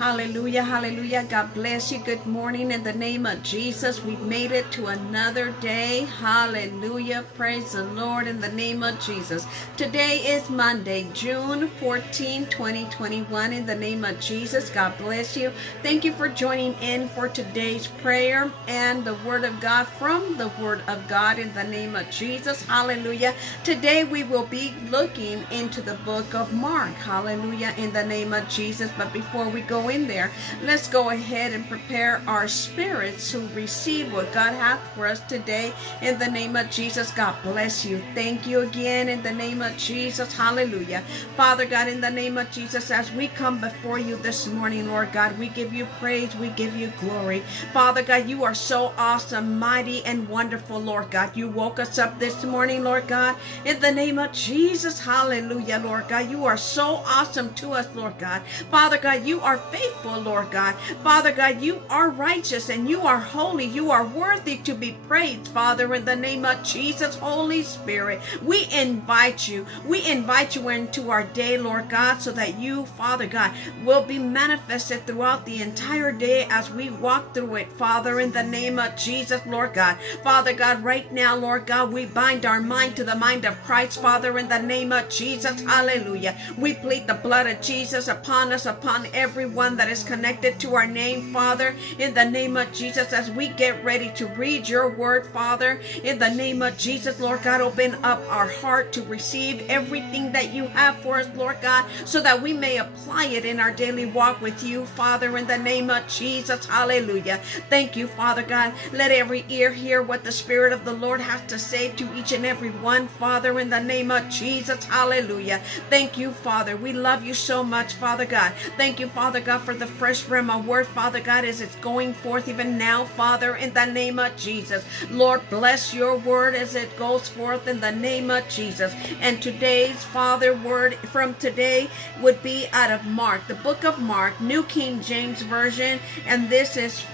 Hallelujah, hallelujah. God bless you. Good morning in the name of Jesus. We've made it to another day. Hallelujah. Praise the Lord in the name of Jesus. Today is Monday, June 14, 2021. In the name of Jesus, God bless you. Thank you for joining in for today's prayer and the Word of God from the Word of God in the name of Jesus. Hallelujah. Today we will be looking into the book of Mark. Hallelujah. In the name of Jesus. But before we go in there, let's go ahead and prepare our spirits to receive what God hath for us today in the name of Jesus. God bless you. Thank you again in the name of Jesus. Hallelujah. Father God, in the name of Jesus, as we come before you this morning, Lord God, we give you praise, we give you glory. Father God, you are so awesome, mighty, and wonderful, Lord God. You woke us up this morning, Lord God, in the name of Jesus. Hallelujah, Lord God. You are so awesome to us, Lord God. Father God, you are faithful, Lord God. Father God, you are righteous and you are holy. You are worthy to be praised, Father, in the name of Jesus. Holy Spirit, we invite you. We invite you into our day, Lord God, so that you, Father God, will be manifested throughout the entire day as we walk through it, Father, in the name of Jesus, Lord God. Father God, right now, Lord God, we bind our mind to the mind of Christ, Father, in the name of Jesus. Hallelujah. We plead the blood of Jesus upon us, upon everyone that is connected to our name, Father, in the name of Jesus, as we get ready to read your word, Father, in the name of Jesus, Lord God, open up our heart to receive everything that you have for us, Lord God, so that we may apply it in our daily walk with you, Father, in the name of Jesus. Hallelujah. Thank you, Father God. Let every ear hear what the Spirit of the Lord has to say to each and every one, Father, in the name of Jesus. Hallelujah. Thank you, Father. We love you so much, Father God. Thank you, Father God, for the fresh rhema word, Father God, as it's going forth even now, Father, in the name of Jesus. Lord, bless your word as it goes forth in the name of Jesus. And today's, Father, word from today would be out of Mark, the book of Mark, New King James Version, and this is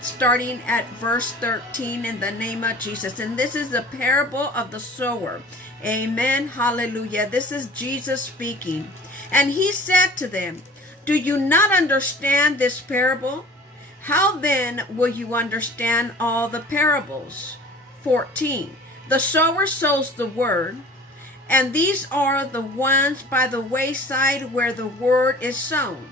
starting at verse 13 in the name of Jesus. And this is the parable of the sower. Amen. Hallelujah. This is Jesus speaking. And he said to them, "Do you not understand this parable? How then will you understand all the parables?" 14. The sower sows the word, and these are the ones by the wayside where the word is sown.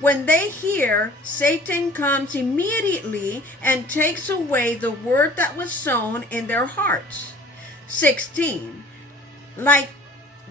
When they hear, Satan comes immediately and takes away the word that was sown in their hearts. 16. Like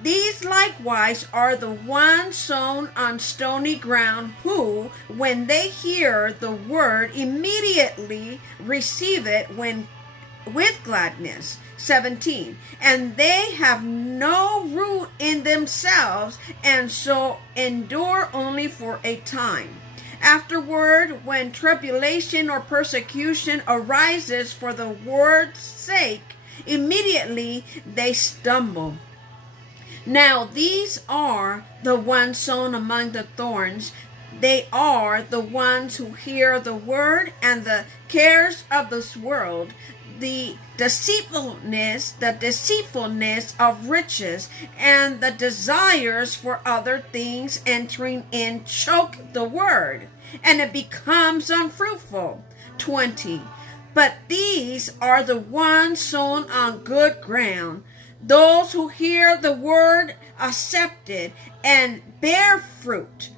these likewise are the ones sown on stony ground, who, when they hear the word, immediately receive it with gladness. 17. And they have no root in themselves, and so endure only for a time. Afterward, when tribulation or persecution arises for the word's sake, immediately they stumble. Now these are the ones sown among the thorns. They are the ones who hear the word, and the cares of this world, the deceitfulness of riches, and the desires for other things entering in choke the word, and it becomes unfruitful. 20. But these are the ones sown on good ground, those who hear the word, accept it, and bear fruit,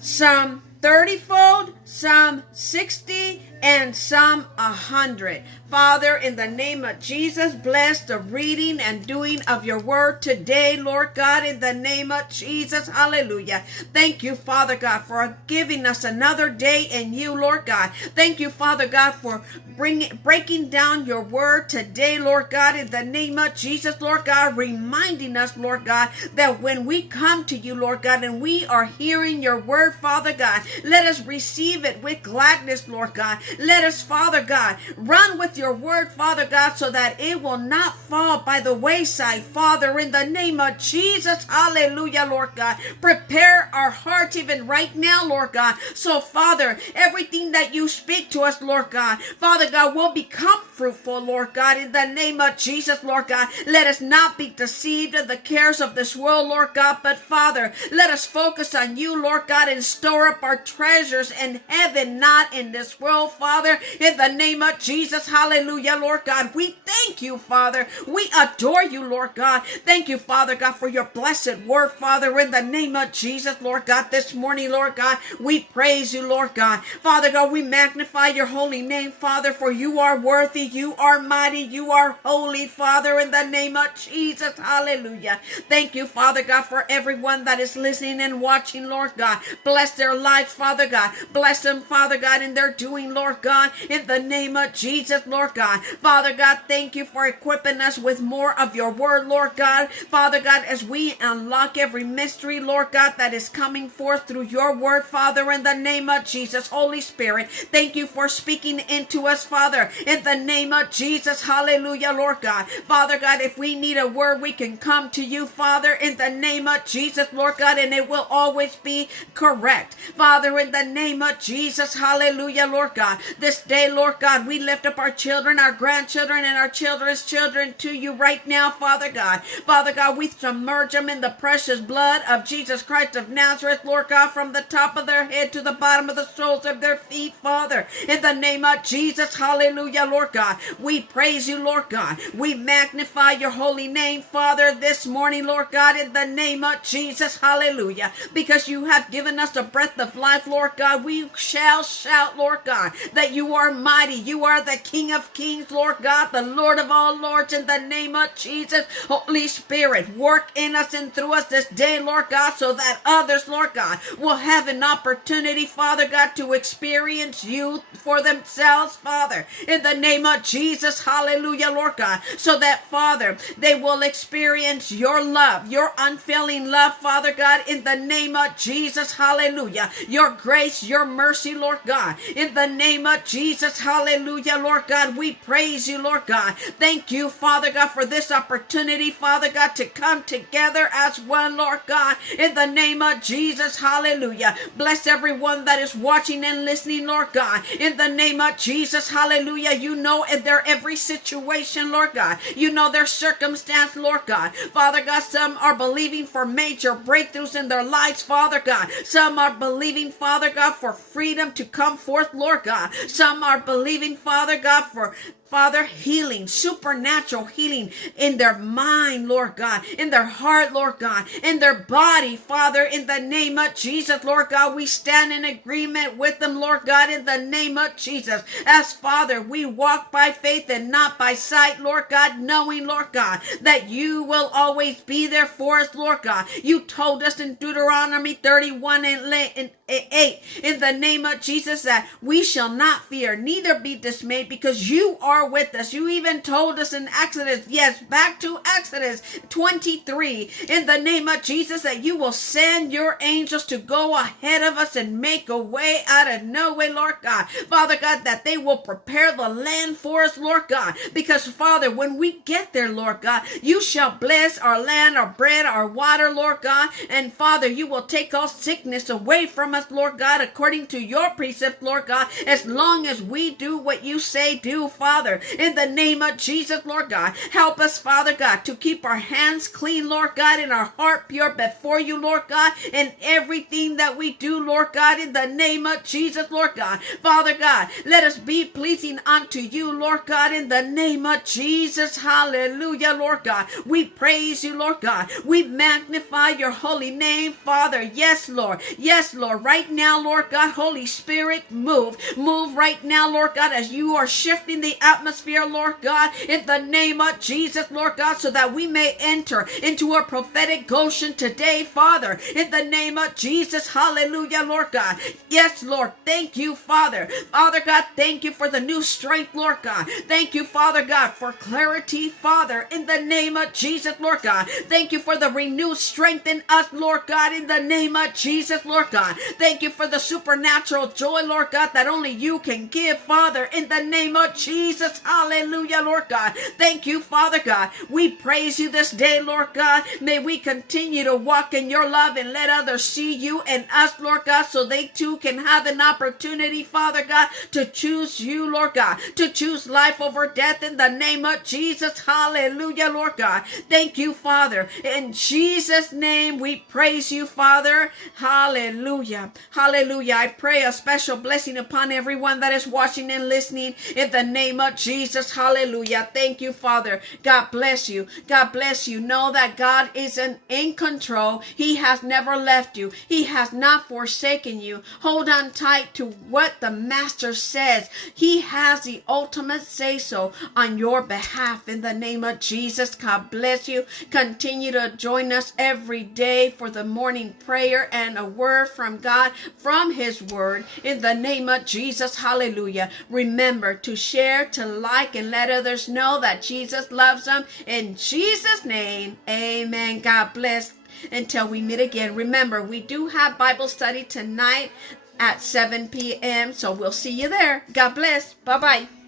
some 30-fold, some 60, and some 100. Father, in the name of Jesus, bless the reading and doing of your word today, Lord God, in the name of Jesus. Hallelujah. Thank you, Father God, for giving us another day in you, Lord God. Thank you, Father God, for breaking down your word today, Lord God, in the name of Jesus, Lord God, reminding us, Lord God, that when we come to you, Lord God, and we are hearing your word, Father God, let us receive receive it with gladness, Lord God. Let us, Father God, run with your word, Father God, so that it will not fall by the wayside, Father, in the name of Jesus. Hallelujah, Lord God. Prepare our hearts even right now, Lord God. So, Father, everything that you speak to us, Lord God, Father God, will become fruitful, Lord God, in the name of Jesus, Lord God. Let us not be deceived in the cares of this world, Lord God, but Father, let us focus on you, Lord God, and store up our treasures in heaven, not in this world, Father, in the name of Jesus. Hallelujah, Lord God. We thank you, Father. We adore you, Lord God. Thank you, Father God, for your blessed word, Father, in the name of Jesus, Lord God. This morning, Lord God, we praise you, Lord God. Father God, we magnify your holy name, Father, for you are worthy, you are mighty, you are holy, Father, in the name of Jesus. Hallelujah. Thank you, Father God, for everyone that is listening and watching, Lord God. Bless their lives, Father God. Bless them, Father God, in their doing, Lord God, in the name of Jesus, Lord God. Father God, thank you for equipping us with more of your word, Lord God. Father God, as we unlock every mystery, Lord God, that is coming forth through your word, Father, in the name of Jesus. Holy Spirit, thank you for speaking into us, Father, in the name of Jesus. Hallelujah, Lord God. Father God, if we need a word, we can come to you, Father, in the name of Jesus, Lord God, and it will always be correct. Father, in the name of Jesus, hallelujah, Lord God. This day, Lord God, we lift up our children, our grandchildren, and our children's children to you right now, Father God. Father God, we submerge them in the precious blood of Jesus Christ of Nazareth, Lord God, from the top of their head to the bottom of the soles of their feet, Father. In the name of Jesus, hallelujah, Lord God. We praise you, Lord God. We magnify your holy name, Father, this morning, Lord God, in the name of Jesus, hallelujah. Because you have given us the breath of life, Lord God, we shall shout, Lord God, that you are mighty. You are the King of kings, Lord God, the Lord of all lords, in the name of Jesus. Holy Spirit, work in us and through us this day, Lord God, so that others, Lord God, will have an opportunity, Father God, to experience you for themselves, Father, in the name of Jesus. Hallelujah, Lord God, so that, Father, they will experience your love, your unfailing love, Father God, in the name of Jesus. Hallelujah. Your grace, your mercy, Lord God, in the name of Jesus. Hallelujah, Lord God. We praise you, Lord God. Thank you, Father God, for this opportunity, Father God, to come together as one, Lord God, in the name of Jesus. Hallelujah. Bless everyone that is watching and listening, Lord God, in the name of Jesus. Hallelujah. You know their every situation, Lord God. You know their circumstance, Lord God. Father God, some are believing for major breakthroughs in their lives, Father God. Some are believing, Father God, for freedom to come forth, Lord God. Some are believing, Father God, for Father, healing, supernatural healing in their mind, Lord God, in their heart, Lord God, in their body, Father, in the name of Jesus, Lord God. We stand in agreement with them, Lord God, in the name of Jesus. As Father, we walk by faith and not by sight, Lord God, knowing, Lord God, that you will always be there for us, Lord God. You told us in Deuteronomy 31 and 8, in the name of Jesus, that we shall not fear, neither be dismayed, because you are with us. You even told us in Exodus, yes, back to Exodus 23, in the name of Jesus, that you will send your angels to go ahead of us and make a way out of no way, Lord God. Father God, that they will prepare the land for us, Lord God, because Father, when we get there, Lord God, you shall bless our land, our bread, our water, Lord God, and Father, you will take all sickness away from us, Lord God, according to your precept, Lord God, as long as we do what you say do, Father, in the name of Jesus, Lord God. Help us, Father God, to keep our hands clean, Lord God, and our heart pure before you, Lord God, in everything that we do, Lord God, in the name of Jesus, Lord God. Father God, let us be pleasing unto you, Lord God, in the name of Jesus. Hallelujah, Lord God. We praise you, Lord God. We magnify your holy name, Father. Yes, Lord. Yes, Lord. Right now, Lord God, Holy Spirit, move. Move right now, Lord God, as you are shifting the atmosphere, Lord God, in the name of Jesus, Lord God, so that we may enter into a prophetic Goshen today, Father, in the name of Jesus. Hallelujah, Lord God. Yes, Lord. Thank you, Father. Father God, thank you for the new strength, Lord God. Thank you, Father God, for clarity, Father, in the name of Jesus, Lord God. Thank you for the renewed strength in us, Lord God, in the name of Jesus, Lord God. Thank you for the supernatural joy, Lord God, that only you can give, Father, in the name of Jesus. Hallelujah, Lord God. Thank you, Father God. We praise you this day, Lord God. May we continue to walk in your love and let others see you and us, Lord God, so they too can have an opportunity, Father God, to choose you, Lord God, to choose life over death in the name of Jesus. Hallelujah, Lord God. Thank you, Father. In Jesus' name we praise you, Father. Hallelujah. Hallelujah. I pray a special blessing upon everyone that is watching and listening in the name of Jesus. Hallelujah. Thank you, Father. God bless you. God bless you. Know that God is in control. He has never left you. He has not forsaken you. Hold on tight to what the Master says. He has the ultimate say-so on your behalf in the name of Jesus. God bless you. Continue to join us every day for the morning prayer and a word from God, from his word, in the name of Jesus. Hallelujah. Remember to share, to like, and let others know that Jesus loves them. In Jesus' name, amen. God bless. Until we meet again, remember, we do have Bible study tonight at 7 p.m. So we'll see you there. God bless. Bye-bye.